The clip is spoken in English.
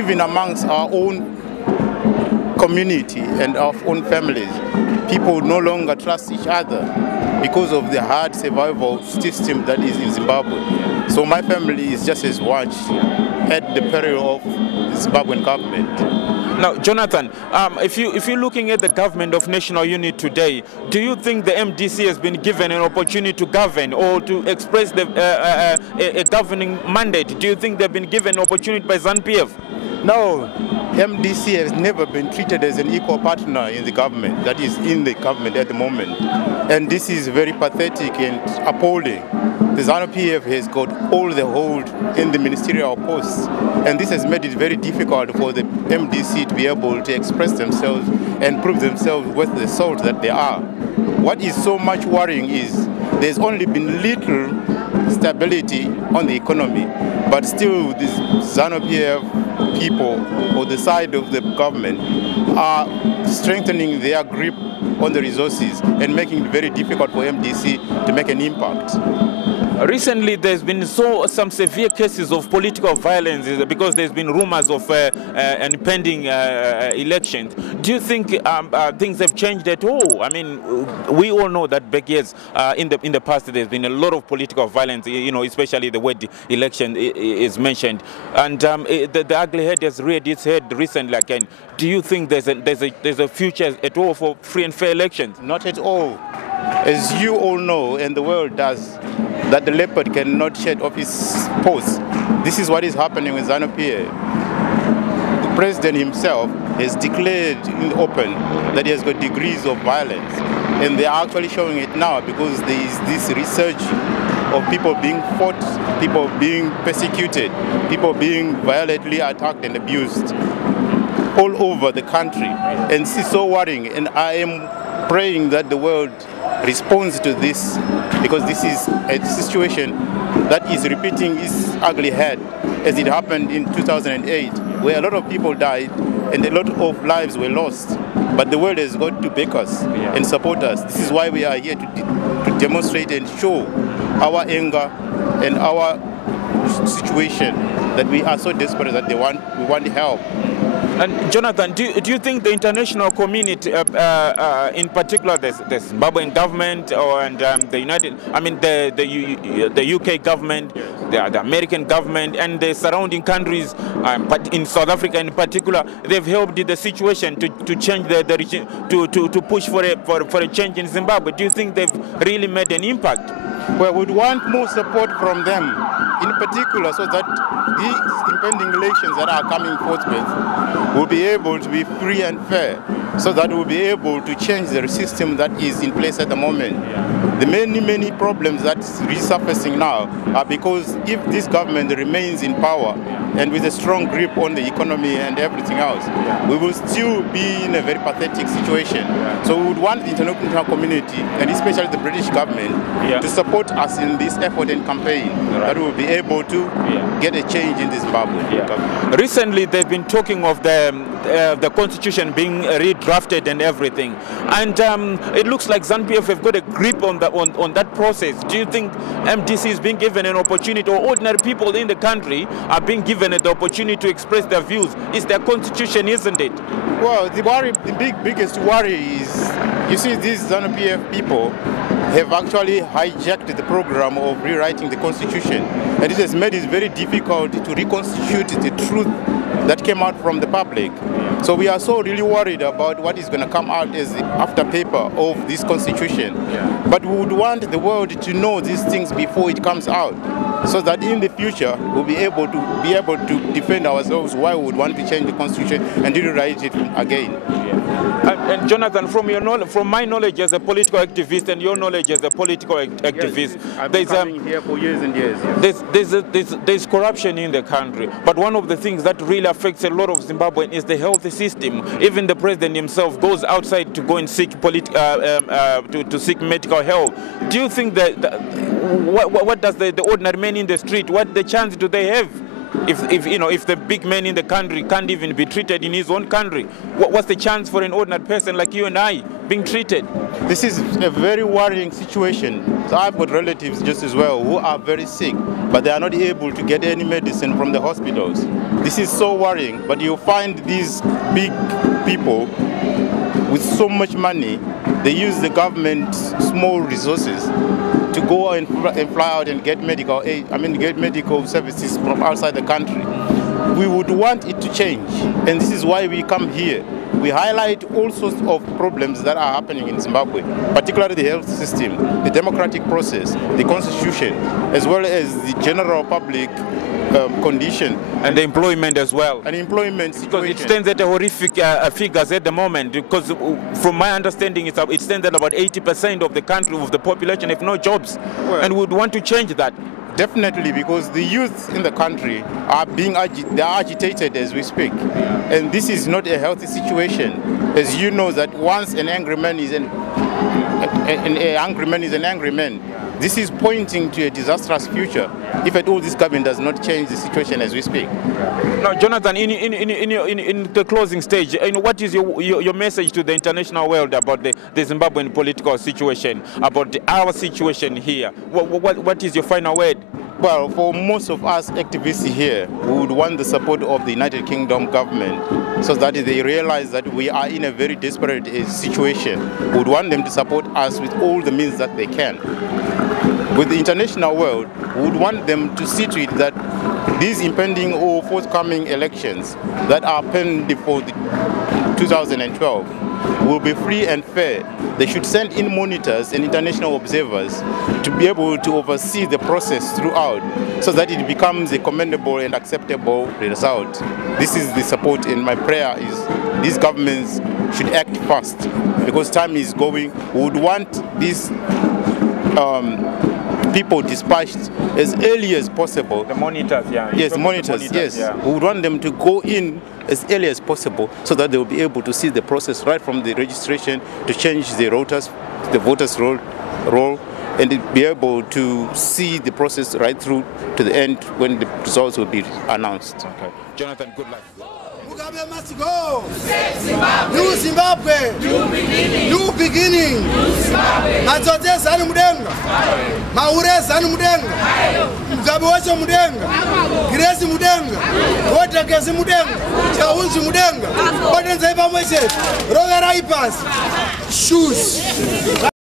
even amongst our own community and our own families, people no longer trust each other because of the hard survival system that is in Zimbabwe. So my family is just as much at the peril of the Zimbabwean government. Now, Jonathan, if you're looking at the government of national unity today, do you think the MDC has been given an opportunity to govern or to express a governing mandate? Do you think they've been given an opportunity by ZANU-PF? No, MDC has never been treated as an equal partner in the government, that is in the government at the moment. And this is very pathetic and appalling. The ZANU-PF has got all the hold in the ministerial posts, and this has made it very difficult for the MDC to be able to express themselves and prove themselves worth the salt that they are. What is so much worrying is there's only been little stability on the economy, but still these ZANU-PF people or the side of the government are strengthening their grip on the resources and making it very difficult for MDC to make an impact. Recently, there's been some severe cases of political violence because there's been rumors of an impending election. Do you think things have changed at all? I mean, we all know that back years in the past there's been a lot of political violence. You know, especially the word election is mentioned, and the ugly head has reared its head recently again. Do you think there's a future at all for free and fair elections? Not at all. As you all know, and the world does, that the leopard cannot shed off his paws. This is what is happening with ZANU-PF. The president himself has declared in the open that he has got degrees of violence, and they are actually showing it now because there is this resurge of people being fought, people being persecuted, people being violently attacked and abused all over the country. And this is so worrying, and I am praying that the world responds to this, because this is a situation that is repeating its ugly head as it happened in 2008, where a lot of people died and a lot of lives were lost. But the world has got to back us and support us. This is why we are here to demonstrate and show our anger and our situation, that we are so desperate that we want help. And Jonathan, do you think the international community, in particular the Zimbabwean government the UK government, the American government, and the surrounding countries, but in South Africa in particular, they've helped the situation to change the regime, to push for a change in Zimbabwe? Do you think they've really made an impact? Well, we'd want more support from them, in particular, so that these impending elections that are coming forth with will be able to be free and fair, so that we'll be able to change the system that is in place at the moment. The many problems that's resurfacing now are because if this government remains in power and with a strong grip on the economy and everything else, we will still be in a very pathetic situation. So we would want the international community, and especially the British government, to support us in this effort and campaign, that we will be able to get a change in this Zimbabwe. Recently, they've been talking of the constitution being redrafted and everything, and it looks like ZANU-PF have got a grip on that process. Do you think MDC is being given an opportunity, or ordinary people in the country are being given the opportunity to express their views? It's their constitution, isn't it? Well, the biggest worry is, you see, these ZANU-PF people have actually hijacked the program of rewriting the constitution, and it has made it very difficult to reconstitute the truth that came out from the public. So we are so really worried about what is going to come out as the after paper of this constitution. But we would want the world to know these things before it comes out, so that in the future we'll be able to defend ourselves why we would want to change the constitution and rewrite it again. And Jonathan, from my knowledge as a political activist and your knowledge as a political activist, I've been coming here for years and years. There's corruption in the country, but one of the things that really affects a lot of Zimbabweans is the health system. Even the president himself goes outside to go and seek to seek medical help. Do you think that what does the ordinary man in the street, what the chance do they have If the big man in the country can't even be treated in his own country, what's the chance for an ordinary person like you and I being treated? This is a very worrying situation. So I've got relatives just as well who are very sick, but they are not able to get any medicine from the hospitals. This is so worrying, but you find these big people with so much money, they use the government's small resources to go and fly out and get medical aid, get medical services from outside the country. We would want it to change, and this is why we come here. We highlight all sorts of problems that are happening in Zimbabwe, particularly the health system, the democratic process, the constitution, as well as the general public condition. And the employment as well. And employment situation. Because it stands at a horrific figures at the moment, because from my understanding it stands at about 80% of the country, of the population have no jobs. Well, and we would want to change that. Definitely, because the youth in the country are they are agitated as we speak, and this is not a healthy situation. As you know, that once an angry man is an angry man, this is pointing to a disastrous future if at all this government does not change the situation as we speak. Now, Jonathan, in the closing stage, what is your message to the international world about the Zimbabwean political situation, about our situation here? What is your final word? Well, for most of us activists here, we would want the support of the United Kingdom government so that they realize that we are in a very desperate situation. We would want them to support us with all the means that they can. With the international world, we would want them to see to it that these impending or forthcoming elections that are pending for 2012 will be free and fair. They should send in monitors and international observers to be able to oversee the process throughout so that it becomes a commendable and acceptable result. This is the support, and my prayer is these governments should act fast because time is going. We would want these people dispatched as early as possible. The monitors, yeah. Yes, monitors, yes. Yeah. We would want them to go in as early as possible so that they will be able to see the process right from the registration to change the voters' roll, and be able to see the process right through to the end when the results will be announced. Okay. Jonathan, good luck. Mugabe must go. New Zimbabwe. New beginning. Matsote zanu mudenga. Maure zanu mudenga. Mugabe wacho mudenga. Grace mudenga. Wota kesi mudenga. Chaunzi mudenga. Odenza ipamwe chetu. Roga raipas. Shoes.